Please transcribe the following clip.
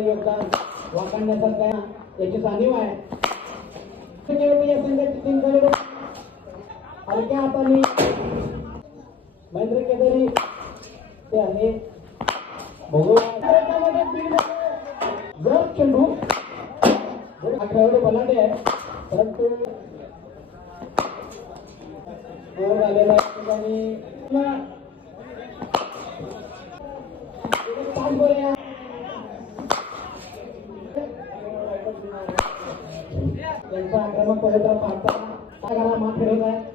योगदान वाखाणण्यासारखं याची जाणीव आहे. या संघाची तीन खेळाडू हलक्या हाताने महेंद्र केदारी ते आहे जर चेंडू खेळाडू बलाढ्य आहे परंतु आलेला ठिकाणी त्यांचा आक्रमक पवित्रा पाहताना मात फिरत आहे.